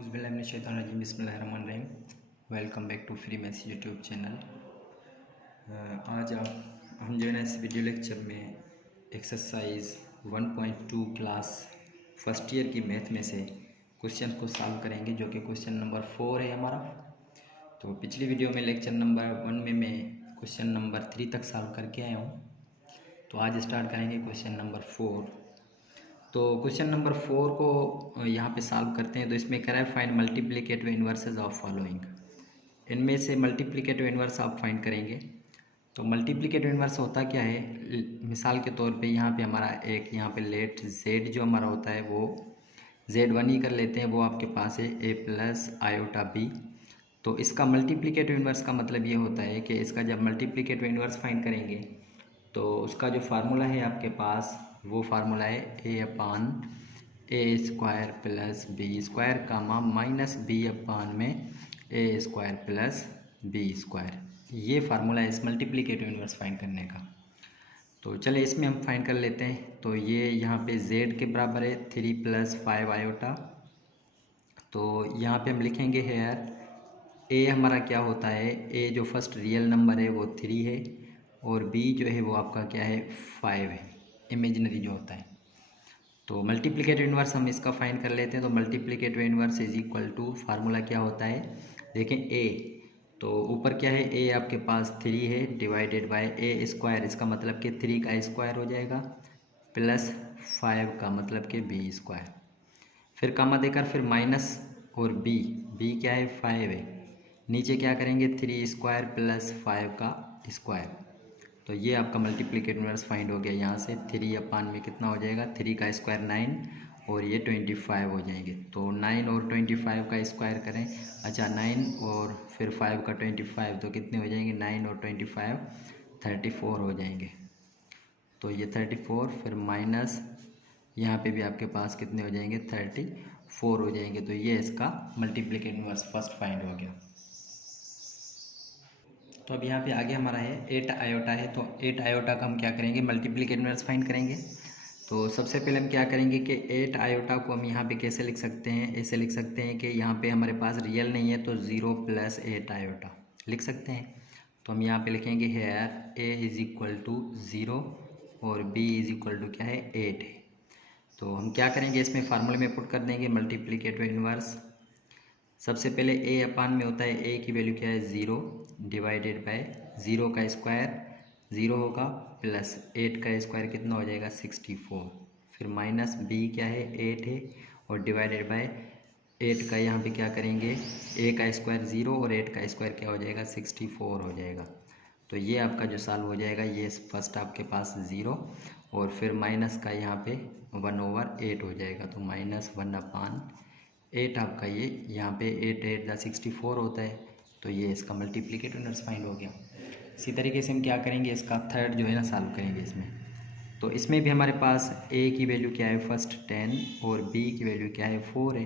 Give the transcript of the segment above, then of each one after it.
उज़बिल्लाहिमिनश्शैतानिर्रजीम बिस्मिल्लाहिर्रहमानिर्रहीम। Welcome back to free maths YouTube channel. आज हम जो है ना इस वीडियो लेक्चर में एक्सरसाइज 1.2 क्लास फर्स्ट ईयर की मैथ में से क्वेश्चन को सॉल्व करेंगे, जो कि क्वेश्चन नंबर 4 है हमारा। तो पिछली वीडियो में लेक्चर नंबर 1 में मैं क्वेश्चन नंबर 3 तक सॉल्व करके आया हूँ। तो आज स्टार्ट करेंगे क्वेश्चन नंबर 4। तो क्वेश्चन नंबर 4 को यहाँ पे सॉल्व करते हैं। तो इसमें कह रहा है find multiplicative inverses of following. इनमें से मल्टीप्लिकेटिव इन्वर्स आप फाइंड करेंगे। तो मल्टीप्लिकेटिव इन्वर्स होता क्या है, मिसाल के तौर पे यहाँ पे हमारा एक यहाँ पे लेट जेड जो हमारा होता है वो Z1 ही कर लेते हैं, वो आपके पास है a प्लस आयोटा b। तो इसका मल्टीप्लिकेटिव इन्वर्स का मतलब ये होता है कि इसका जब मल्टीप्लिकेटिव इन्वर्स फाइंड करेंगे तो उसका जो फार्मूला है आपके पास वो फार्मूला है a/a² plus b² comma minus b/में a² प्लस b²। ये फार्मूला है इस मल्टीप्लिकेटिव इन्वर्स फाइंड करने का। तो चलिए इसमें हम फाइंड कर लेते हैं। तो ये यहाँ पे z के बराबर है 3 + 5 आयोटा। तो यहाँ पे हम लिखेंगे हेयर a हमारा क्या होता है, a जो फर्स्ट रियल नंबर है वो 3 है और b जो है वो आपका क्या है 5 है, इमेजिनरी जो होता है। तो मल्टीप्लिकेटिव इन्वर्स हम इसका फाइंड कर लेते हैं। तो multiplicative inverse is equal to formula क्या होता है, देखें a, तो ऊपर क्या है a आपके पास 3 है डिवाइडेड बाय a², इसका मतलब कि 3 का स्क्वायर हो जाएगा प्लस 5 का मतलब कि b²। फिर कामा देकर फिर माइनस और b क्या है 5 है, नीचे क्या करेंगे 3² प्लस 5 का स्क्वायर। तो ये आपका मल्टीप्लिकेटिव इन्वर्स फाइंड हो गया। यहाँ से 3 में कितना हो जाएगा, 3 का स्क्वायर 9 और ये 25 हो जाएंगे। तो 9 और 25 का स्क्वायर करें, अच्छा 9 और फिर 5 का 25 तो कितने हो जाएंगे, 9 और 25 34 हो जाएंगे। तो ये 34 फिर माइनस यहाँ पे भी आपके पास कितने हो जाएंगे 34 हो जाएंगे। तो ये इसका मल्टीप्लिकेटिव इन्वर्स फर्स्ट फाइंड हो गया। तो अब यहाँ पे आगे हमारा है 8 आयोटा है। तो 8 आयोटा का हम क्या करेंगे, मल्टीप्लिकेटिव इन्वर्स फाइंड करेंगे। तो सबसे पहले हम क्या करेंगे कि 8 आयोटा को हम यहाँ पे कैसे लिख सकते हैं, ऐसे लिख सकते हैं कि यहाँ पे हमारे पास रियल नहीं है तो 0 + 8 आयोटा लिख सकते हैं। तो हम यहाँ पे लिखेंगे हेयर a = 0 और b = क्या है 8 है। तो हम क्या करेंगे, इसमें फार्मूले में पुट कर देंगे मल्टीप्लिकेटिव इन्वर्स। सबसे पहले a/में होता है a की वैल्यू क्या है 0 डिवाइडेड बाय 0 का स्क्वायर 0 होगा प्लस 8 का स्क्वायर कितना हो जाएगा 64। फिर माइनस b क्या है 8 है और डिवाइडेड बाय 8 का यहाँ पे क्या करेंगे a का स्क्वायर 0 और 8 का स्क्वायर क्या हो जाएगा 64 हो जाएगा। तो ये आपका जो सॉल्व हो जाएगा, ये फर्स्ट आपके पास 0 और फिर माइनस का यहाँ पे 1/8 हो जाएगा। तो -1/8 आपका ये यहाँ पे 8 8 64 होता है। तो ये इसका मल्टीप्लिकेटिव इन्वर्स फाइंड हो गया। इसी तरीके से हम क्या करेंगे, इसका थर्ड जो है ना सॉल्व करेंगे इसमें। तो इसमें भी हमारे पास a की वैल्यू क्या है फर्स्ट 10 और b की वैल्यू क्या है 4 है।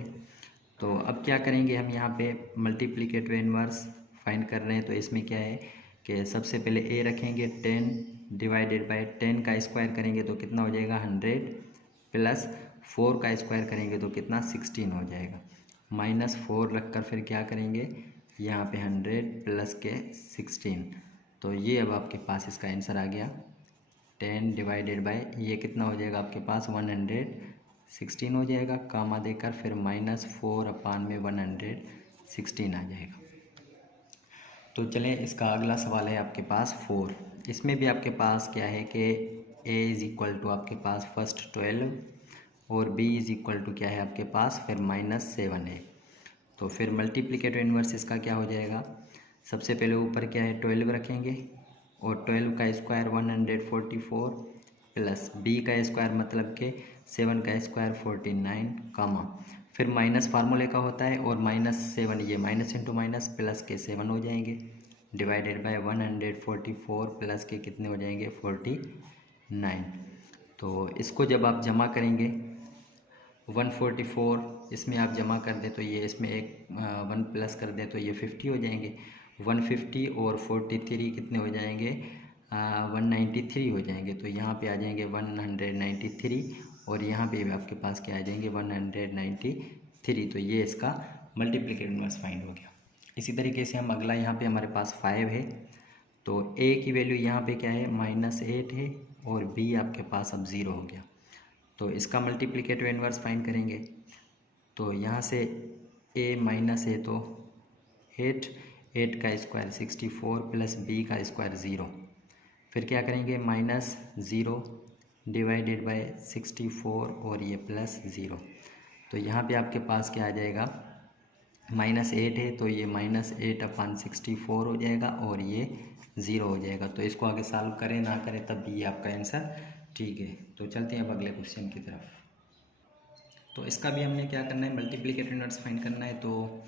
तो अब क्या करेंगे, हम यहाँ पे मल्टीप्लिकेटिव इन्वर्स फाइंड कर रहे हैं। तो इसमें क्या है कि सबसे पहले a रखेंगे 10 डिवाइडेड बाय 10 का स्क्वायर करेंगे तो कितना हो जाएगा 100 प्लस 4 का स्क्वायर करेंगे तो कितना 16 हो जाएगा। -4 रख कर फिर क्या करेंगे यहाँ पे 100 प्लस के 16। तो ये अब आपके पास इसका आंसर आ गया 10 डिवाइडेड बाय ये कितना हो जाएगा आपके पास 116 हो जाएगा, कामा देकर फिर -4/में 116 आ जाएगा। तो चलें इसका अगला सवाल है आपके पास 4। इसमें भी आपके पास क्या है कि a = आपके पास फर्स्ट 12 और b = क्या है आपके पास फिर -7 है। तो फिर मल्टीप्लिकेटिव इन्वर्स इसका क्या हो जाएगा, सबसे पहले ऊपर क्या है 12 रखेंगे और 12 का स्क्वायर 144 प्लस b का स्क्वायर मतलब के 7 का स्क्वायर 49 कामा फिर माइनस फार्मूले का होता है और -7 ये माइनस इंटू माइनस प्लस के 7 हो जाएंगे डिवाइडेड बाय 144 प्लस के कितने हो जाएंगे 49। तो इसको जब आप जमा करेंगे 144 इसमें आप जमा कर दें तो ये इसमें एक 1 प्लस कर दें तो ये 50 हो जाएंगे। 150 और 43 कितने हो जाएंगे 193 हो जाएंगे। तो यहाँ पे आ जाएंगे 193 और यहाँ पे भी आपके पास क्या आ जाएंगे 193। तो ये इसका मल्टीप्लिकेटिव इन्वर्स फाइंड हो गया। इसी तरीके से हम अगला यहाँ पे हमारे पास 5 है, तो a की वैल्यू यहाँ पे क्या है -8 है और b आपके पास अब 0 हो गया। तो इसका मल्टीप्लिकेटिव इन्वर्स फाइंड करेंगे। तो यहाँ से a माइनस है तो 8 का स्क्वायर 64 प्लस b का स्क्वायर 0। फिर क्या करेंगे -0 डिवाइडेड बाय 64 और ये +0। तो यहाँ पे आपके पास क्या आ जाएगा -8 है तो ये -8/64 हो जाएगा और ये 0 हो जाएगा। तो इसको आगे सॉल्व करें ना करें तब भी ये आपका आंसर ठीक है। तो चलते हैं अब अगले क्वेश्चन की तरफ। तो इसका भी हमने क्या करना है मल्टीप्लिकेटिव इन्वर्स फाइंड करना है। तो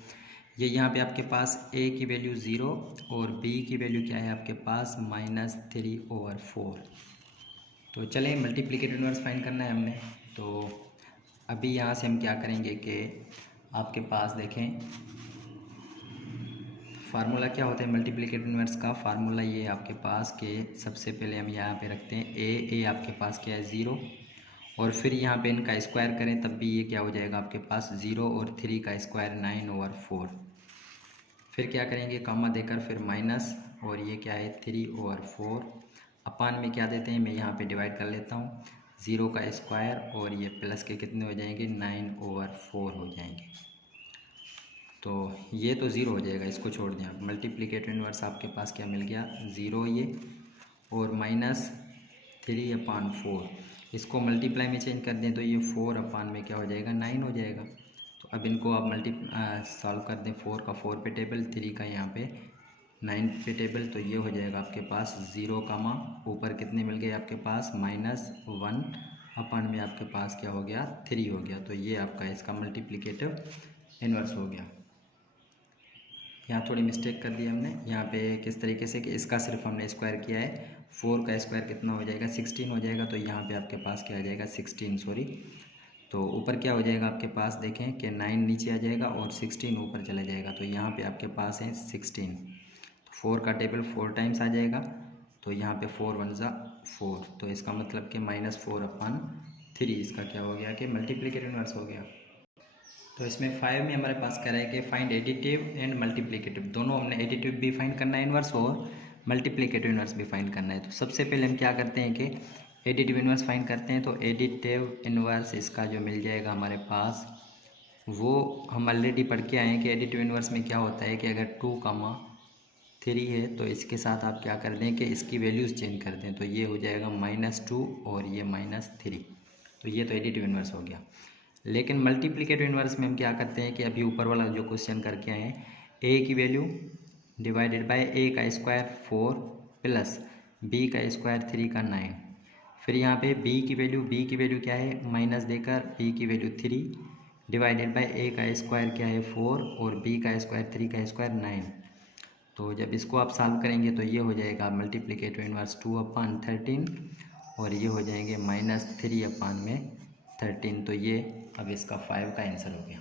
ये यहाँ पे आपके पास a की वैल्यू 0 और b की वैल्यू क्या है आपके पास -3/4। तो चलें मल्टीप्लिकेटिव इन्वर्स फाइंड करना है हमने। तो अभी यहाँ से हम क्या करेंगे कि आपके पास देखें फार्मूला क्या होता है मल्टीप्लिकेटिव इन्वर्स का। फार्मूला ये आपके पास के सबसे पहले हम यहाँ पे रखते हैं a आपके पास क्या है 0 और फिर यहाँ पे इनका स्क्वायर करें तब भी ये क्या हो जाएगा आपके पास 0 और 3 का स्क्वायर 9/4। फिर क्या करेंगे कामा देकर फिर माइनस और ये क्या है 3/4 अपान में क्या देते हैं मैं यहाँ पे डिवाइड कर लेता हूँ 0 का स्क्वायर और ये प्लस के कितने हो जाएंगे 9/4 हो जाएंगे। तो ये तो 0 हो जाएगा, इसको छोड़ दें आप। मल्टीप्लिकेटिव इन्वर्स आपके पास क्या मिल गया 0 ये और -3/4। इसको मल्टीप्लाई में चेंज कर दें तो ये 4 में क्या हो जाएगा 9 हो जाएगा। तो अब इनको आप सॉल्व कर दें 4 का 4 पे टेबल 3 का यहाँ पे 9 पे टेबल। तो ये हो जाएगा आपके पास 0 ऊपर कितने मिल गए आपके पास -1 में आपके पास क्या हो गया 3 हो गया। तो ये आपका इसका मल्टीप्लिकेटिव इन्वर्स हो गया। यहाँ थोड़ी मिस्टेक कर दी हमने यहाँ पे किस तरीके से कि इसका सिर्फ हमने स्क्वायर किया है 4 का स्क्वायर कितना हो जाएगा 16 हो जाएगा। तो यहाँ पे आपके पास क्या आ जाएगा 16 सॉरी। तो ऊपर क्या हो जाएगा आपके पास देखें कि 9 नीचे आ जाएगा और 16 ऊपर चला जाएगा। तो यहाँ पे आपके पास है 16। 4 का टेबल 4 टाइम्स आ जाएगा तो यहाँ पे 4 1 ज़ा 4। तो इसका मतलब कि -4/3 इसका क्या हो गया कि मल्टीप्लिकेटिव इन्वर्स हो गया। तो इसमें 5 में हमारे पास कह रहा है कि फाइंड एडिटिव एंड मल्टीप्लिकेटिव, दोनों हमने एडिटिव भी फाइंड करना है इन्वर्स और मल्टीप्लिकेटिव इन्वर्स भी फाइंड करना है। तो सबसे पहले हम क्या करते हैं कि एडिटिव इन्वर्स फाइंड करते हैं। तो एडिटिव इन्वर्स इसका जो मिल जाएगा हमारे पास वो हम ऑलरेडी पढ़ के आए हैं कि एडिटिव इन्वर्स में क्या होता है कि अगर 2, 3 है तो इसके साथ आप क्या कर दें कि इसकी वैल्यूज़ चेंज कर दें। तो ये हो जाएगा -2 और ये -3। तो ये तो एडिटिव इन्वर्स हो गया। लेकिन मल्टीप्लिकेटिव इन्वर्स में हम क्या करते हैं कि अभी ऊपर वाला जो क्वेश्चन करके आए हैं a की वैल्यू डिवाइडेड बाय a का स्क्वायर 4 प्लस b का स्क्वायर 3 का 9। फिर यहाँ पे b की वैल्यू क्या है माइनस देकर b की वैल्यू 3 डिवाइडेड बाय a का स्क्वायर क्या है 4 और b का स्क्वायर 3 का स्क्वायर 9। तो जब इसको आप सॉल्व करेंगे तो ये हो जाएगा मल्टीप्लिकेटिव इन्वर्स 2/13 और ये हो जाएंगे -3/13। तो ये अब इसका 5 का आंसर हो गया।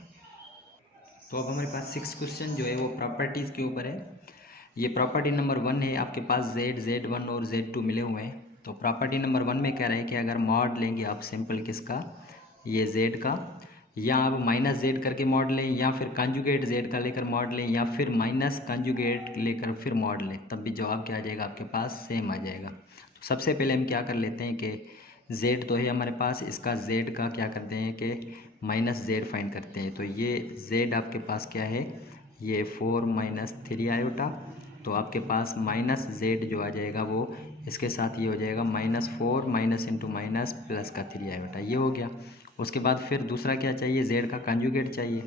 तो अब हमारे पास 6 क्वेश्चन जो है वो प्रॉपर्टीज़ के ऊपर है। ये प्रॉपर्टी नंबर 1 है, आपके पास Z1 और Z2 मिले हुए हैं। तो प्रॉपर्टी नंबर 1 में कह रहा है कि अगर मॉड लेंगे आप सिंपल किसका ये Z का, या आप -Z करके मॉड लें या फिर कंजुगेट Z का लेकर मॉड लें या फिर माइनस कंजुगेट लेकर फिर मॉड लें, तब भी जवाब क्या आ जाएगा आपके पास सेम आ जाएगा। तो सबसे पहले हम क्या कर लेते हैं कि Z तो है हमारे पास, इसका Z का क्या करते हैं कि -Z फाइंड करते हैं। तो ये Z आपके पास क्या है ये 4 - 3 आयोटा। तो आपके पास -Z जो आ जाएगा वो इसके साथ ये हो जाएगा -4 माइनस इंटू माइनस प्लस का 3 आयोटा, ये हो गया। उसके बाद फिर दूसरा क्या चाहिए Z का कंजुगेट चाहिए।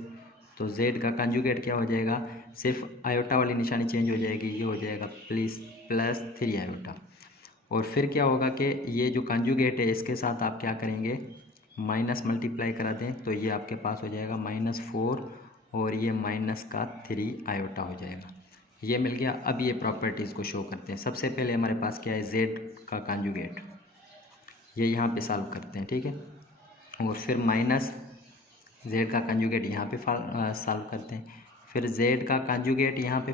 तो Z का कंजुगेट क्या हो जाएगा सिर्फ आयोटा वाली निशानी चेंज हो जाएगी, ये हो जाएगा +3 आयोटा। और फिर क्या होगा कि ये जो कंजुगेट है इसके साथ आप क्या करेंगे माइनस मल्टीप्लाई करा दें। तो ये आपके पास हो जाएगा -4 और ये -3 आयोटा हो जाएगा, ये मिल गया। अब ये प्रॉपर्टीज़ को शो करते हैं। सबसे पहले हमारे पास क्या है Z का कंजुगेट, ये यहाँ पे सॉल्व करते हैं, ठीक है। और फिर -Z का कंजुगेट यहाँ पे सॉल्व करते हैं। फिर Z का कंजुगेट यहाँ पे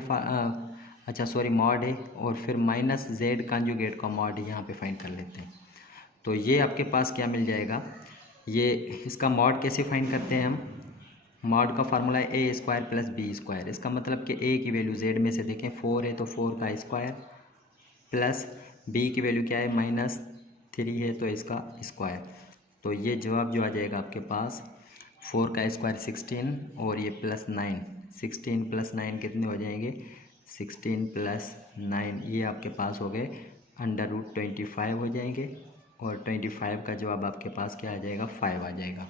अच्छा सॉरी मॉड है, और फिर -Z कंजुगेट का मॉड यहाँ पे फाइंड कर लेते हैं। तो ये आपके पास क्या मिल जाएगा, ये इसका मॉड कैसे फाइंड करते हैं हम मॉड का फार्मूला है ए स्क्वायर प्लस बी स्क्वायर। इसका मतलब कि ए की वैल्यू जेड में से देखें 4 है तो 4 का स्क्वायर, प्लस बी की वैल्यू क्या है -3 है तो इसका स्क्वायर। तो ये जवाब जो आ जाएगा आपके पास 4 का स्क्वायर 16 और ये +9, 16 + 9 कितने हो जाएंगे 16 + 9, ये आपके पास हो गए √25 हो जाएंगे और 25 का जवाब आपके पास क्या आ जाएगा 5 आ जाएगा।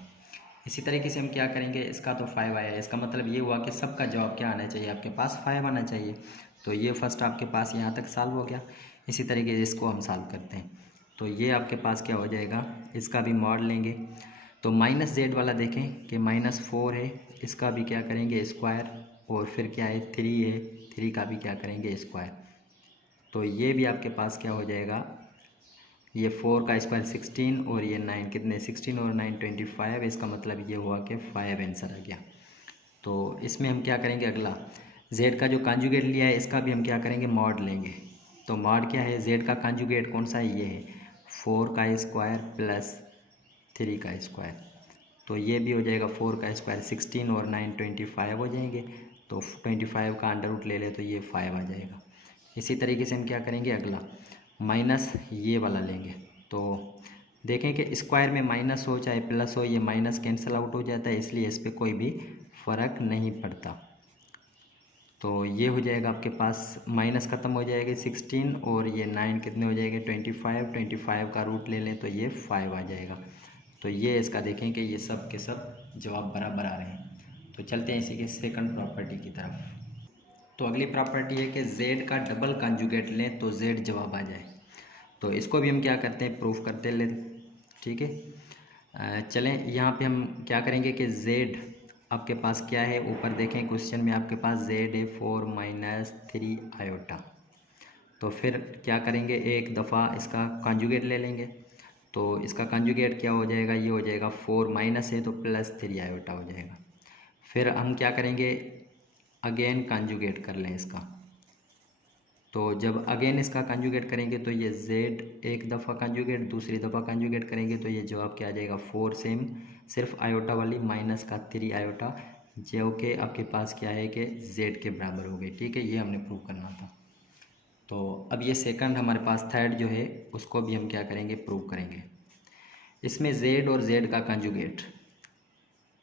इसी तरीके से हम क्या करेंगे, इसका तो 5 आया, इसका मतलब ये हुआ कि सबका जवाब क्या आना चाहिए आपके पास 5 आना चाहिए। तो ये फर्स्ट आपके पास यहाँ तक सॉल्व हो गया। इसी तरीके से इसको हम सॉल्व करते हैं। तो ये आपके पास क्या हो जाएगा, इसका भी मॉड लेंगे तो -z वाला देखें कि -4 है, इसका भी क्या करेंगे स्क्वायर, और फिर क्या है 3 है, 3 का भी क्या करेंगे स्क्वायर। तो ये भी आपके पास क्या हो जाएगा, ये 4 का स्क्वायर 16 और ये 9 कितने 16 और 9 25, इसका मतलब ये हुआ कि 5 आंसर आ गया। तो इसमें हम क्या करेंगे, अगला z का जो कॉन्जुगेट लिया है इसका भी हम क्या करेंगे मॉड लेंगे। तो मॉड क्या है, z का कॉन्जुगेट कौन सा है, ये है 4 का स्क्वायर प्लस 3 का स्क्वायर। तो ये भी हो जाएगा 4 का स्क्वायर 16 और 9 25 हो जाएंगे। तो 25 का अंडर रूट ले ले तो ये 5 आ जाएगा। इसी तरीके से हम क्या करेंगे, अगला माइनस ये वाला लेंगे। तो देखें कि स्क्वायर में माइनस हो चाहे प्लस हो, ये माइनस कैंसिल आउट हो जाता है, इसलिए इस पर कोई भी फ़र्क नहीं पड़ता। तो ये हो जाएगा आपके पास माइनस ख़त्म हो जाएगी 16 और ये 9 कितने हो जाएंगे 25, 25 का रूट ले लें तो ये 5 आ जाएगा। तो ये इसका देखें कि ये सब के सब जवाब बराबर आ रहे हैं। तो चलते हैं इसी के सेकंड प्रॉपर्टी की तरफ। तो अगली प्रॉपर्टी है कि z का डबल कंजुगेट लें तो z जवाब आ जाए। तो इसको भी हम क्या करते हैं प्रूफ करते ले, ठीक है। चलें यहाँ पे हम क्या करेंगे कि z आपके पास क्या है, ऊपर देखें क्वेश्चन में आपके पास z है 4 - 3 आयोटा। तो फिर क्या करेंगे, एक दफ़ा इसका कंजुगेट ले लेंगे। तो इसका कंजुगेट क्या हो जाएगा, ये हो जाएगा 4 माइनस है तो +3 आयोटा हो जाएगा। फिर हम क्या करेंगे, अगेन कंजुगेट कर लें इसका। तो जब अगेन इसका कंजुगेट करेंगे तो ये z एक दफ़ा कंजुगेट, दूसरी दफ़ा कंजुगेट करेंगे तो ये जवाब क्या आ जाएगा 4 सेम, सिर्फ आयोटा वाली माइनस का 3 आयोटा, जो कि आपके पास क्या है कि z के बराबर हो गई। ठीक है, ये हमने प्रूव करना था। तो अब ये सेकंड हमारे पास थर्ड जो है उसको भी हम क्या करेंगे प्रूव करेंगे। इसमें z और z का कंजुगेट,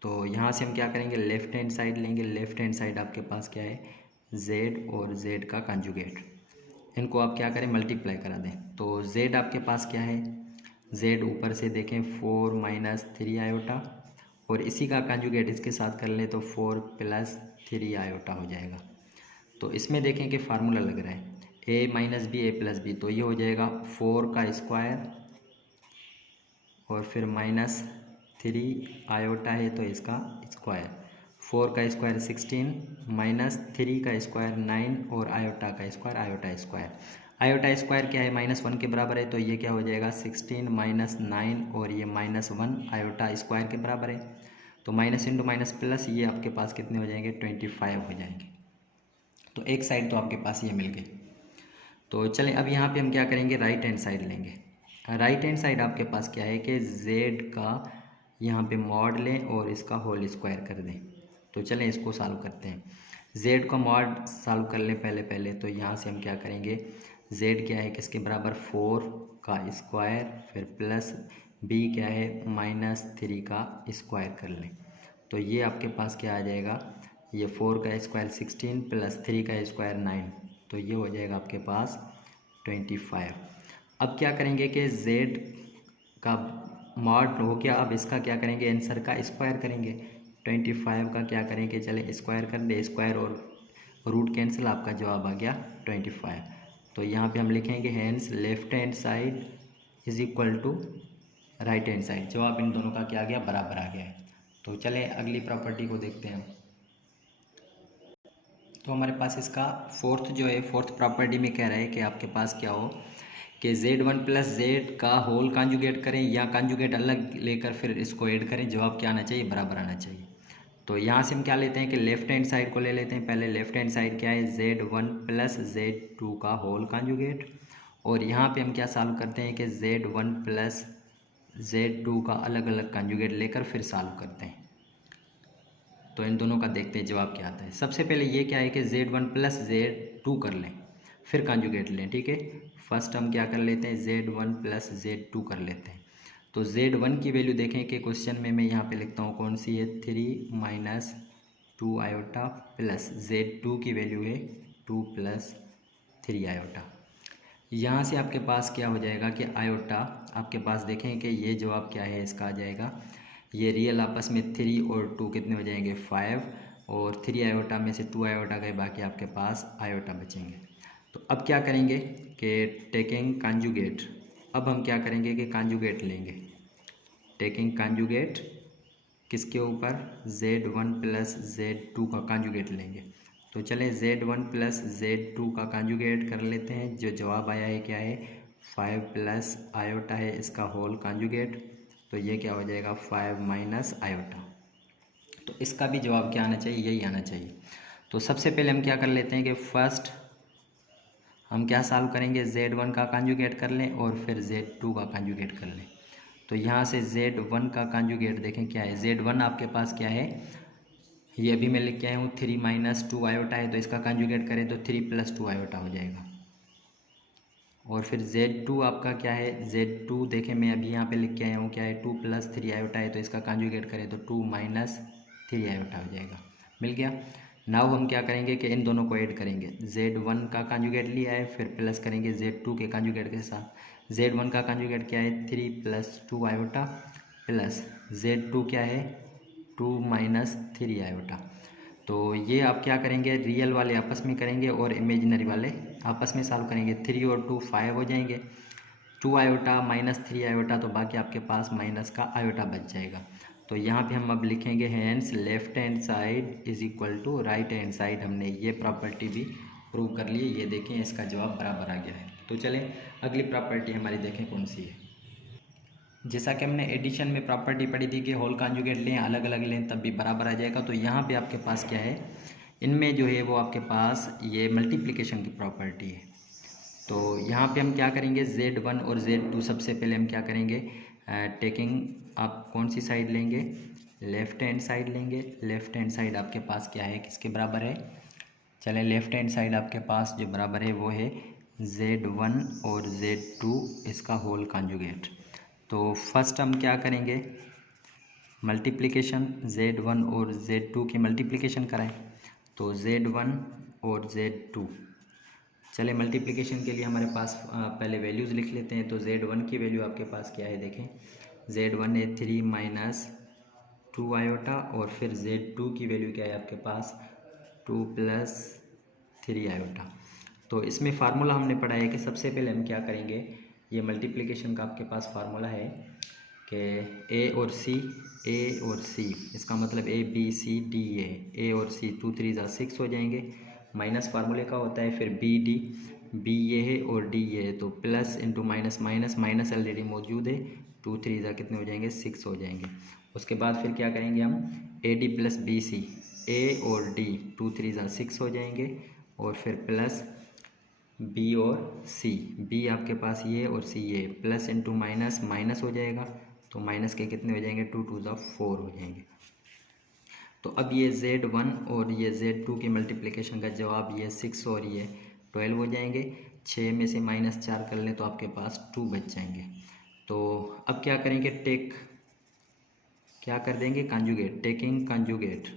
तो यहाँ से हम क्या करेंगे लेफ़्ट हैंड साइड लेंगे। लेफ़्ट हैंड साइड आपके पास क्या है z और z का कंजुगेट, इनको आप क्या करें मल्टीप्लाई करा दें। तो z आपके पास क्या है, z ऊपर से देखें 4 - 3 आयोटा, और इसी का कंजुगेट इसके साथ कर लें तो 4 + 3 आयोटा हो जाएगा। तो इसमें देखें कि फार्मूला लग रहा है a - b a + b, तो ये हो जाएगा 4 का स्क्वायर और फिर -3 आयोटा है तो इसका स्क्वायर, 4 का स्क्वायर 16 - 3 का स्क्वायर 9 और आयोटा का square iota square. Iota square क्या है -1 के बराबर है, तो ये क्या हो जाएगा 16 - 9 और ये -1 आयोटा स्क्वायर के बराबर है। तो माइनस इंटू माइनस प्लस, ये आपके पास कितने हो जाएंगे 25 हो जाएंगे। तो एक साइड तो आपके पास ये मिल गई। तो चलें अब यहाँ पे हम क्या करेंगे राइट हैंड साइड लेंगे। राइट हैंड साइड आपके पास क्या है कि z का यहाँ पे मॉड लें और इसका होल स्क्वायर कर दें। तो चलें इसको सॉल्व करते हैं। z का मॉड सॉल्व कर लें पहले। तो यहाँ से हम क्या करेंगे, z क्या है किसके बराबर 4 का स्क्वायर, फिर प्लस b क्या है -3 का स्क्वायर कर लें। तो ये आपके पास क्या आ जाएगा, ये 4 का स्क्वायर 16 + 3 का स्क्वायर 9, तो ये हो जाएगा आपके पास 25। अब क्या करेंगे कि z का मॉड हो गया, अब इसका क्या करेंगे आंसर का स्क्वायर करेंगे। 25 का क्या करेंगे, चले स्क्वायर कर दे, स्क्वायर और रूट कैंसिल, आपका जवाब आ गया 25। तो यहाँ पे हम लिखेंगे hence left hand side is equal to right hand side. जवाब इन दोनों का क्या आ गया, बराबर आ गया है। तो चलें अगली प्रॉपर्टी को देखते हैं। तो हमारे पास इसका फोर्थ जो है, फोर्थ प्रॉपर्टी में कह रहा है कि आपके पास क्या हो कि z1 + z का होल कंजुगेट करें या कंजुगेट अलग लेकर फिर इसको ऐड करें, जवाब क्या आना चाहिए, बराबर आना चाहिए। तो यहाँ से हम क्या लेते हैं कि लेफ्ट हैंड साइड को ले लेते हैं। पहले लेफ्ट हैंड साइड क्या है z1 + z2 का होल कंजुगेट, और यहाँ पे हम क्या सॉल्व करते हैं कि z1 + z2 का अलग अलग कंजुगेट लेकर फिर सॉल्व करते हैं। तो इन दोनों का देखते हैं जवाब क्या आता है। सबसे पहले ये क्या है कि Z1 प्लस Z2 कर लें, फिर कॉन्जुगेट लें, ठीक है। फर्स्ट हम क्या कर लेते हैं, Z1 प्लस Z2 कर लेते हैं। तो Z1 की वैल्यू देखें कि क्वेश्चन में मैं यहाँ पे लिखता हूँ कौन सी है, 3 माइनस 2 आयोटा, प्लस Z2 की वैल्यू है 2 प्लस 3 आयोटा। यहाँ से आपके पास क्या हो जाएगा कि आयोटा आपके पास देखें कि ये जवाब क्या है, इसका आ जाएगा, ये रियल आपस में 3 और 2 कितने हो जाएंगे, 5, और 3 आयोटा में से 2 आयोटा गए, बाकी आपके पास आयोटा बचेंगे। तो अब क्या करेंगे कि टेकिंग कॉन्जुगेट, अब हम क्या करेंगे कि कॉन्जुगेट लेंगे, टेकिंग कॉन्जुगेट किसके ऊपर, Z1 प्लस Z2 का कॉन्जुगेट लेंगे। तो चलें Z1 प्लस Z2 का कॉन्जुगेट कर लेते हैं। जो जवाब आया है क्या है, 5 प्लस आयोटा है इसका होल कॉन्जुगेट, तो ये क्या हो जाएगा 5 माइनस आयोटा। तो इसका भी जवाब क्या आना चाहिए, यही आना चाहिए। तो सबसे पहले हम क्या कर लेते हैं कि फर्स्ट हम क्या सॉल्व करेंगे, Z1 का कॉन्जुगेट कर लें और फिर Z2 का कॉन्जुगेट कर लें। तो यहाँ से Z1 का कॉन्जुगेट देखें क्या है, Z1 आपके पास क्या है, ये अभी मैं लिख के आया हूँ 3 माइनस 2 आयोटा है, तो इसका कॉन्जुगेट करें तो 3 प्लस 2 आयोटा हो जाएगा। और फिर Z2 आपका क्या है, Z2 देखें मैं अभी यहाँ पे लिख के आया हूँ क्या है, 2 प्लस 3 आयोटा है, तो इसका कॉन्जुगेट करें तो 2 माइनस 3 आयोटा हो जाएगा। मिल गया। नाउ हम क्या करेंगे कि इन दोनों को ऐड करेंगे, Z1 का कॉन्जुगेट लिया है, फिर प्लस करेंगे Z2 के कॉन्जुगेट के साथ। Z1 का कॉन्जुगेट क्या है, 3 प्लस 2 आयोटा, प्लस Z2 क्या है, 2 माइनस 3 आयोटा। तो ये आप क्या करेंगे, रियल वाले आपस में करेंगे और इमेजिनरी वाले आपस में सॉल्व करेंगे। 3 और 2 5 हो जाएंगे, 2 आयोटा माइनस 3 आयोटा, तो बाकी आपके पास माइनस का आयोटा बच जाएगा। तो यहाँ पे हम अब लिखेंगे hence left hand side is equal to right hand side. हमने ये प्रॉपर्टी भी प्रूव कर ली है, ये देखें इसका जवाब बराबर आ गया है। तो चलें अगली प्रॉपर्टी हमारी देखें कौन सी है। जैसा कि हमने एडिशन में प्रॉपर्टी पढ़ी थी कि होल कॉन्जुगेट लें अलग अलग लें तब भी बराबर आ जाएगा, तो यहाँ पे आपके पास क्या है, इनमें जो है वो आपके पास ये मल्टीप्लिकेशन की प्रॉपर्टी है। तो यहाँ पे हम क्या करेंगे, Z1 और Z2 सबसे पहले हम क्या करेंगे, टेकिंग आप कौन सी साइड लेंगे, लेफ़्ट हैंड साइड लेंगे। लेफ़्ट हैंड साइड आपके पास क्या है, किसके बराबर है, चलें लेफ़्ट हैंड साइड आपके पास जो बराबर है वो है Z1 और Z2 इसका होल कॉन्जुगेट। तो फर्स्ट हम क्या करेंगे, मल्टीप्लिकेशन, Z1 और Z2 की मल्टीप्लिकेशन कराएं। तो Z1 और Z2, चले मल्टीप्लिकेशन के लिए हमारे पास पहले वैल्यूज़ लिख लेते हैं। तो Z1 की वैल्यू आपके पास क्या है, देखें Z1 है 3 माइनस 2 आयोटा, और फिर Z2 की वैल्यू क्या है आपके पास 2 प्लस 3 आयोटा। तो इसमें फार्मूला हमने पढ़ा है कि सबसे पहले हम क्या करेंगे, ये मल्टीप्लिकेशन का आपके पास फार्मूला है कि ए और सी, इसका मतलब ABCD है, ए और सी 2 3 6 हो जाएंगे, माइनस फार्मूले का होता है, फिर BD, बी ये है और डी ये है, तो plus into minus minus, minus already मौजूद है, 2 3 कितने हो जाएंगे 6 हो जाएंगे। उसके बाद फिर क्या करेंगे हम, AD प्लस BC, ए और डी 2 3 6 हो जाएंगे, और फिर प्लस बी और सी, बी आपके पास ये और सी ये, प्लस इंटू माइनस माइनस हो जाएगा, तो माइनस के कितने हो जाएंगे 2 2 4 हो जाएंगे। तो अब ये Z1 और ये Z2 की मल्टीप्लिकेशन का जवाब ये 6 और ये 12 हो जाएंगे। 6 में से माइनस 4 कर लें तो आपके पास 2 बच जाएंगे। तो अब क्या करेंगे, क्या कर देंगे, कॉन्जुगेट, टेकिंग कॉन्जुगेट।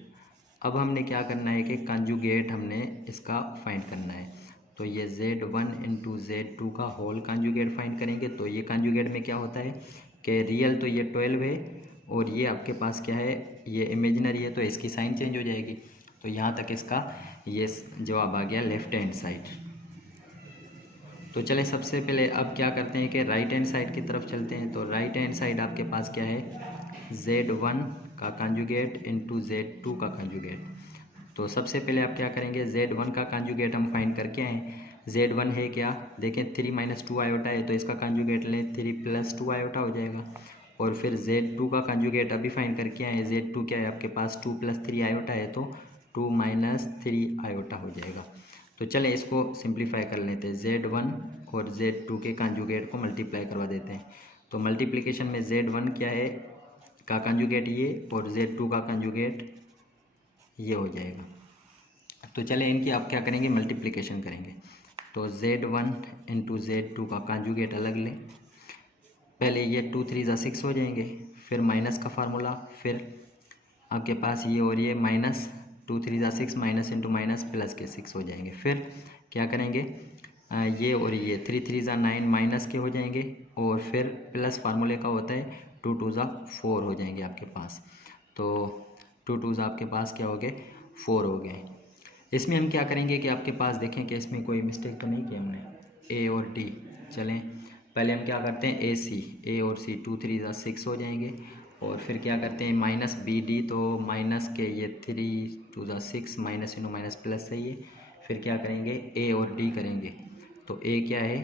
अब हमने क्या करना है कि कॉन्जुगेट हमने इसका फाइंड करना है। तो ये Z1 इंटू Z2 का होल कॉन्जुगेट फाइंड करेंगे। तो ये कॉन्जुगेट में क्या होता है कि रियल तो ये 12 है, और ये आपके पास क्या है, ये इमेजिनरी है, तो इसकी साइन चेंज हो जाएगी। तो यहाँ तक इसका ये जवाब आ गया लेफ्ट हैंड साइड। तो चले सबसे पहले अब क्या करते हैं कि राइट हैंड साइड की तरफ चलते हैं। तो राइट हैंड साइड आपके पास क्या है, Z1 का कॉन्जुगेट इंटू Z2 का कॉन्जुगेट। तो सबसे पहले आप क्या करेंगे, Z1 का कॉन्जुगेट हम फाइंड करके आए। Z1 है क्या, देखें 3 माइनस 2 आयोटा है, तो इसका कॉन्जुगेट लें 3 प्लस 2 आयोटा हो जाएगा। और फिर Z2 का कॉन्जुगेट अभी फाइंड करके आए, Z2 क्या है आपके पास 2 प्लस 3 आयोटा है, तो 2 माइनस 3 आयोटा हो जाएगा। तो चलें इसको सिंप्लीफाई कर लेते हैं, Z1 और Z2 के कॉन्जुगेट को मल्टीप्लाई करवा देते हैं। तो मल्टीप्लिकेशन में Z1 क्या है का कॉन्जुगेट ये, और Z2 का कॉन्जुगेट ये हो जाएगा। तो चले इनकी आप क्या करेंगे, मल्टीप्लिकेशन करेंगे। तो Z1 इंटू Z2 का कांजुगेट अलग लें। पहले ये 2 3 ज़ा 6 हो जाएंगे, फिर माइनस का फार्मूला, फिर आपके पास ये और ये माइनस 2 3 ज़ा 6 माइनस इंटू माइनस प्लस के 6 हो जाएंगे। फिर क्या करेंगे, ये और ये 3 3 ज़ा 9 माइनस के हो जाएंगे, और फिर प्लस फार्मूले का होता है 2 2 ज़ा 4 हो जाएंगे आपके पास। तो 2 2 ज़ा आपके पास क्या हो गए, 4 हो गए। इसमें हम क्या करेंगे कि आपके पास देखें कि इसमें कोई मिस्टेक तो नहीं की हमने, ए और डी। चलें पहले हम क्या करते हैं, ए और सी 2 3 ज़ा 6 हो जाएंगे, और फिर क्या करते हैं माइनस बी डी, तो माइनस के ये 3 2 ज़ा 6 माइनस इंटू माइनस प्लस है ये। फिर क्या करेंगे, ए और डी करेंगे। तो ए क्या है,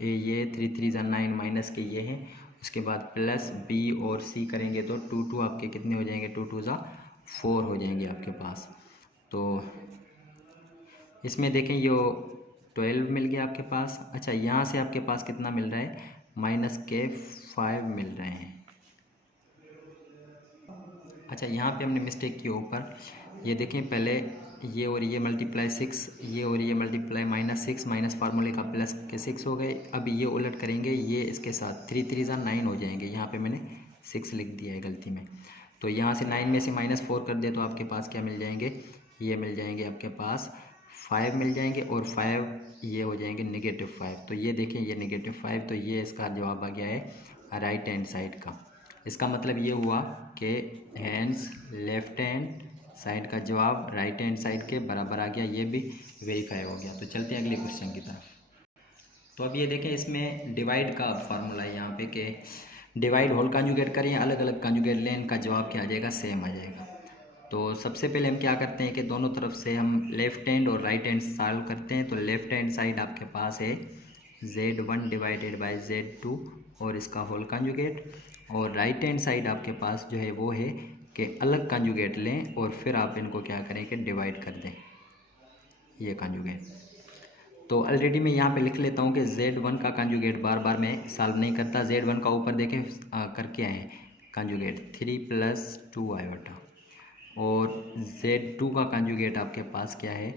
ए ये 3 3 ज़ा 9 माइनस के ये हैं। उसके बाद प्लस बी और सी करेंगे तो 2 2 आपके कितने हो जाएंगे, 2 2 ज़ा 4 हो जाएंगे आपके पास। तो इसमें देखें ये 12 मिल गया आपके पास। अच्छा यहाँ से आपके पास कितना मिल रहा है, माइनस के 5 मिल रहे हैं। अच्छा यहाँ पे हमने मिस्टेक की ऊपर, ये देखें पहले ये और ये मल्टीप्लाई 6, ये और ये मल्टीप्लाई -6 माइनस फार्मूले का प्लस के 6 हो गए। अब ये उलट करेंगे, ये इसके साथ 3 3 ज़ा 9 हो जाएंगे। यहाँ पे मैंने 6 लिख दिया है गलती में। तो यहाँ से 9 में से -4 कर दे तो आपके पास क्या मिल जाएंगे, ये मिल जाएंगे आपके पास 5 मिल जाएंगे, और 5 ये हो जाएंगे -5। तो ये देखें ये -5, तो ये इसका जवाब आ गया है राइट हैंड साइड का। इसका मतलब ये हुआ कि हैंड्स लेफ्ट हैंड साइड का जवाब राइट हैंड साइड के बराबर आ गया, ये भी वेरीफाई हो गया। तो चलते हैं अगले क्वेश्चन की तरफ। तो अब ये देखें इसमें डिवाइड का फार्मूला है यहाँ पे कि डिवाइड होल कंजुगेट करें, अलग अलग कंजुगेट लें, इनका जवाब क्या आ जाएगा, सेम आ जाएगा। तो सबसे पहले हम क्या करते हैं कि दोनों तरफ से हम लेफ्ट हैंड और राइट हैंड सॉल्व करते हैं। तो लेफ्ट हैंड साइड आपके पास है Z1 डिवाइडेड बाय Z2 और इसका होल कंजुगेट, और राइट हैंड साइड आपके पास जो है वो है कि अलग कंजुगेट लें और फिर आप इनको क्या करें कि डिवाइड कर दें ये कंजुगेट। तो ऑलरेडी मैं यहाँ पे लिख लेता हूँ कि Z1 का कंजुगेट बार बार मैं सॉल्व नहीं करता। Z1 का ऊपर देखें करके आए कंजुगेट 3 + 2 आयोटा, और Z2 का कंजुगेट आपके पास क्या है,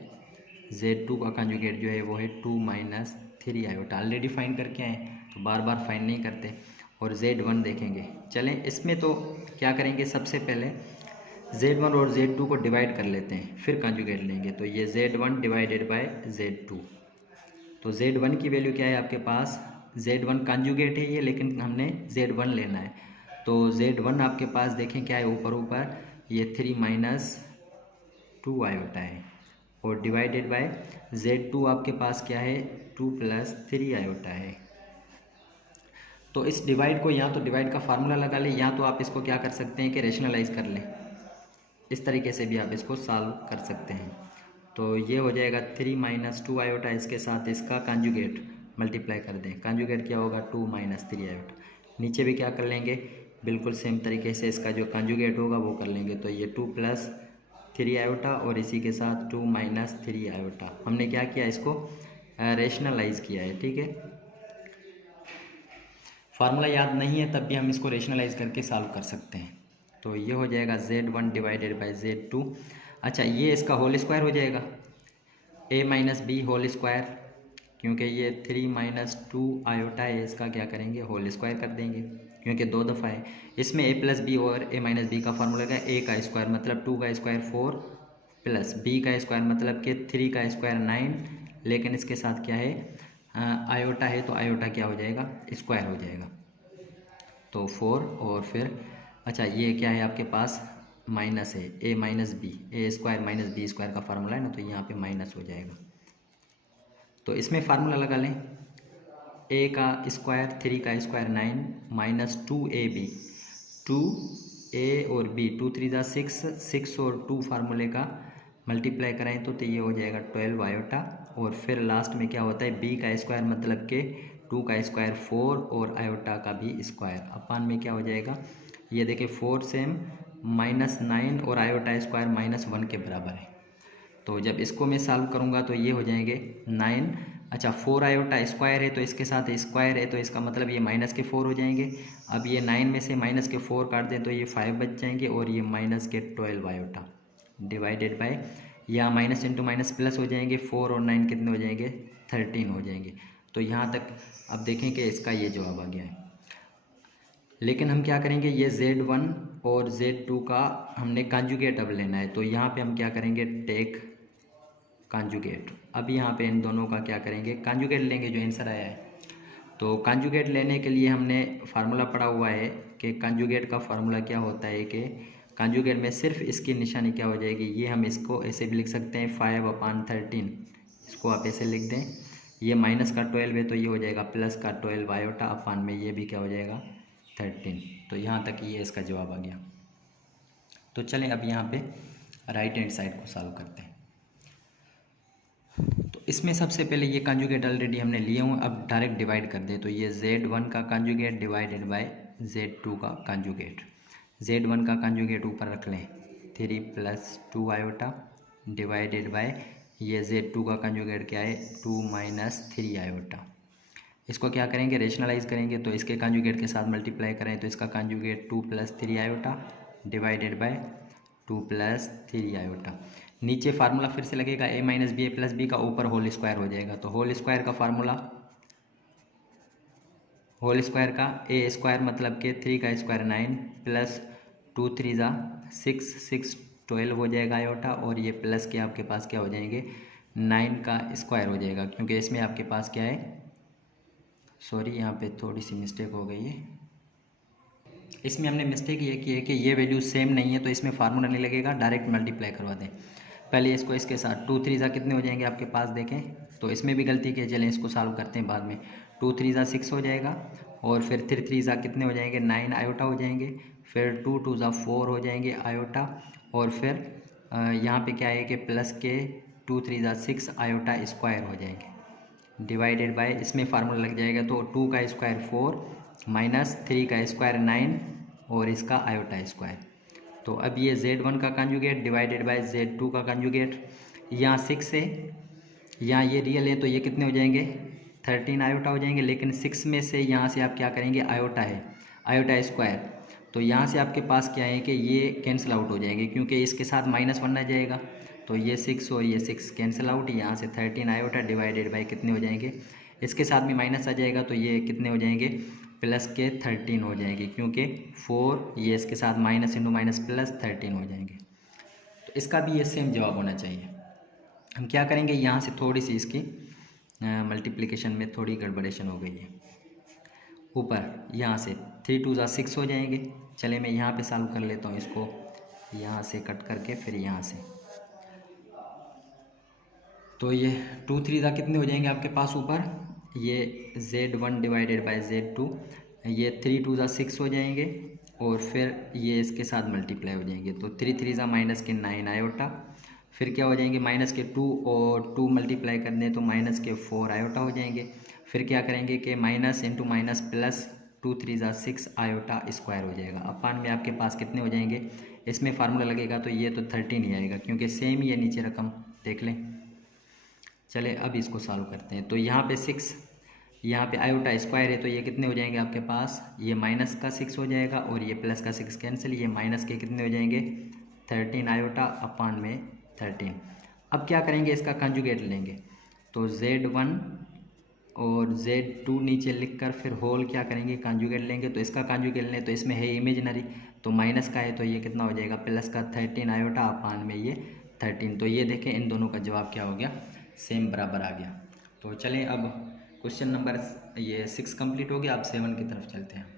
Z2 का कंजुगेट जो है वो है 2 - 3 आयोटा। ऑलरेडी फाइंड करके आए तो बार बार फाइंड नहीं करते। और Z1 देखेंगे, चलें इसमें तो क्या करेंगे, सबसे पहले Z1 और Z2 को डिवाइड कर लेते हैं, फिर कंजुगेट लेंगे। तो ये Z1 डिवाइडेड बाय Z2, तो Z1 की वैल्यू क्या है आपके पास, Z1 कंजुगेट है ये, लेकिन हमने Z1 लेना है। तो Z1 आपके पास देखें क्या है, ऊपर ये 3 - 2 आयोटा है, और डिवाइडेड बाय Z2 आपके पास क्या है, 2 + 3 आयोटा है। तो इस डिवाइड को या तो डिवाइड का फार्मूला लगा लें, या तो आप इसको क्या कर सकते हैं कि रेशनलाइज कर लें। इस तरीके से भी आप इसको सॉल्व कर सकते हैं। तो ये हो जाएगा 3 - 2 आयोटा, इसके साथ इसका कंजुगेट मल्टीप्लाई कर दें। कंजुगेट क्या होगा, 2 - 3 आयोटा। नीचे भी क्या कर लेंगे, बिल्कुल सेम तरीके से इसका जो कंजुगेट होगा वो कर लेंगे। तो ये 2 + 3 आयोटा और इसी के साथ 2 - 3 आयोटा। हमने क्या किया, इसको रेशनलाइज किया है, ठीक है। फार्मूला याद नहीं है तब भी हम इसको रेशनलाइज करके सॉल्व कर सकते हैं। तो ये हो जाएगा Z1 डिवाइडेड बाय Z2। अच्छा ये इसका होल स्क्वायर हो जाएगा, a - b होल स्क्वायर, क्योंकि ये 3 - 2 आयोटा है, इसका क्या करेंगे, होल स्क्वायर कर देंगे, क्योंकि 2 दफ़ा है। इसमें a + b और a - b का फार्मूला है, a का स्क्वायर मतलब 2 का स्क्वायर 4 प्लस b का स्क्वायर मतलब कि 3 का स्क्वायर 9, लेकिन इसके साथ क्या है, आयोटा है, तो आयोटा क्या हो जाएगा, स्क्वायर हो जाएगा। तो 4 और फिर अच्छा ये क्या है आपके पास, माइनस है, a - b, a square - b square का फार्मूला है ना, तो यहाँ पे माइनस हो जाएगा। तो इसमें फार्मूला लगा लें, a का स्क्वायर 3 का स्क्वायर 9 - 2ab, 2a और b 2 3 ज़ा 6 और 2 फार्मूले का मल्टीप्लाई कराएं तो ये हो जाएगा 12 आयोटा, और फिर लास्ट में क्या होता है, b का स्क्वायर मतलब कि 2 का स्क्वायर 4 और आयोटा का भी स्क्वायर, अपान में क्या हो जाएगा, ये देखिए 4 सेम -9 और आयोटा स्क्वायर -1 के बराबर है। तो जब इसको मैं सॉल्व करूँगा तो ये हो जाएंगे 9। अच्छा 4 आयोटा स्क्वायर है तो इसके साथ स्क्वायर है, तो इसका मतलब ये माइनस के 4 हो जाएंगे। अब ये 9 में से माइनस के 4 काट दें तो ये 5 बच जाएंगे, और ये -12 आयोटा। डिवाइडेड बाय, यहाँ माइनस इंटू माइनस प्लस हो जाएंगे, 4 और 9 कितने हो जाएंगे, 13 हो जाएंगे। तो यहाँ तक अब देखें कि इसका ये जवाब आ गया है। लेकिन हम क्या करेंगे, ये Z1 और Z2 का हमने कॉन्जुगेट अब लेना है। तो यहाँ पे हम क्या करेंगे, टेक कॉन्जुगेट। अब यहाँ पे इन दोनों का क्या करेंगे, कॉन्जुगेट लेंगे जो आंसर आया है। तो कॉन्जुगेट लेने के लिए हमने फार्मूला पढ़ा हुआ है कि कॉन्जुगेट का फार्मूला क्या होता है कि कॉन्जुगेट में सिर्फ इसकी निशानी क्या हो जाएगी, ये हम इसको ऐसे भी लिख सकते हैं 5/13, इसको आप ऐसे लिख दें। ये माइनस का 12 है तो ये हो जाएगा प्लस का 12 आयोटा अपान में ये भी क्या हो जाएगा 13। तो यहाँ तक ये इसका जवाब आ गया। तो चलें अब यहाँ पे राइट हैंड साइड को सॉल्व करते हैं। तो इसमें सबसे पहले ये कॉन्जुगेट ऑलरेडी हमने लिए हुए, अब डायरेक्ट डिवाइड कर दें। तो ये Z1 का कॉन्जुगेट डिवाइडेड बाय Z2 का कॉन्जुगेट। Z1 का कॉन्जुगेट ऊपर रख लें 3 + 2 आयोटा डिवाइडेड बाय ये Z2 का कॉन्जुगेट क्या है 2 - 3 आयोटा। इसको क्या करेंगे, रेशनलाइज करेंगे। तो इसके कॉन्जुगेट के साथ मल्टीप्लाई करें तो इसका conjugate 2 + 3 iota divided by 2 + 3 iota. नीचे फार्मूला फिर से लगेगा a - b + b का, ऊपर होल स्क्वायर हो जाएगा। तो होल स्क्वायर का फार्मूला, होल स्क्वायर का a² मतलब कि 3 का स्क्वायर 9 + 2 × 3 = 6 6 12 हो जाएगा आयोटा, और ये प्लस के आपके पास क्या हो जाएंगे 9 का स्क्वायर हो जाएगा, क्योंकि इसमें आपके पास क्या है, सॉरी यहाँ पे थोड़ी सी मिस्टेक हो गई है। इसमें हमने मिस्टेक ये की है कि ये वैल्यू सेम नहीं है, तो इसमें फार्मूला नहीं लगेगा, डायरेक्ट मल्टीप्लाई करवा दें। पहले इसको इसके साथ 2 × 3 = कितने हो जाएंगे आपके पास, देखें। तो इसमें भी गलती की, चलें इसको सॉल्व करते हैं बाद में। 2 × 3 = 6 हो जाएगा, और फिर 3 × 3 = कितने हो जाएंगे 9 आयोटा हो जाएंगे, फिर 2 × 2 = 4 हो जाएंगे आयोटा, और फिर यहाँ पे क्या है कि प्लस के 2 × 3 = 6 आयोटा स्क्वायर हो जाएंगे डिवाइडेड बाय, इसमें फार्मूला लग जाएगा। तो 2 का स्क्वायर 4 - 3 का स्क्वायर 9 और इसका आयोटा स्क्वायर। तो अब ये Z1 का कॉन्जुगेट डिवाइडेड बाय Z2 का कॉन्जुगेट, यहाँ 6 है, यहाँ ये रियल है तो ये कितने हो जाएंगे 13 आयोटा हो जाएंगे। लेकिन 6 में से यहाँ से आप क्या करेंगे, आयोटा है, आयोटा स्क्वायर, तो यहाँ से आपके पास क्या है कि ये कैंसिल आउट हो जाएंगे, क्योंकि इसके साथ -1 आ जाएगा। तो ये 6 और ये 6 कैंसिल आउट, यहाँ से 13 आयोटा डिवाइडेड बाय कितने हो जाएंगे, इसके साथ भी माइनस आ जाएगा, तो ये कितने हो जाएंगे प्लस के 13 हो जाएंगे, क्योंकि 4 ये इसके साथ माइनस इंटू माइनस प्लस 13 हो जाएंगे। तो इसका भी ये सेम जवाब होना चाहिए। हम क्या करेंगे, यहाँ से थोड़ी सी इसकी मल्टीप्लिकेशन में थोड़ी गड़बड़ेशन हो गई है। ऊपर यहाँ से 3 × 2 = 6 हो जाएंगे। चले मैं यहाँ पे सॉल्व कर लेता हूँ इसको, यहाँ से कट करके फिर यहाँ से। तो ये 2 × 3 = कितने हो जाएंगे आपके पास ऊपर, ये Z1 डिवाइडेड बाय Z2, ये 3 × 2 = 6 हो जाएंगे, और फिर ये इसके साथ मल्टीप्लाई हो जाएंगे। तो 3 × 3 = -9 आयोटा, फिर क्या हो जाएंगे -2 और 2 मल्टीप्लाई कर दें तो -4 आयोटा हो जाएंगे। फिर क्या करेंगे कि minus into minus plus 2 × 3 = 6 iota square हो जाएगा। अपान में आपके पास कितने हो जाएंगे, इसमें फार्मूला लगेगा तो ये तो 13 ही आएगा, क्योंकि सेम ही है नीचे रकम, देख लें। चले अब इसको सॉल्व करते हैं। तो यहाँ पे 6, यहाँ पे आयोटा स्क्वायर है तो ये कितने हो जाएंगे आपके पास, ये माइनस का 6 हो जाएगा, और ये प्लस का 6 कैंसिल, ये माइनस के कितने हो जाएंगे 13 आयोटा अपान में 13। अब क्या करेंगे, इसका कंजुगेट लेंगे। तो Z1 और Z2 नीचे लिखकर फिर होल क्या करेंगे, कंजुगेट लेंगे। तो इसका कंजुगेट लें तो इसमें है इमेजिनरी, तो माइनस का है तो ये कितना हो जाएगा प्लस का 13 आयोटा अपान में ये 13। तो ये देखें इन दोनों का जवाब क्या हो गया, सेम बराबर आ गया। तो चलें अब क्वेश्चन नंबर ये 6 कंप्लीट हो गया, अब 7 की तरफ चलते हैं।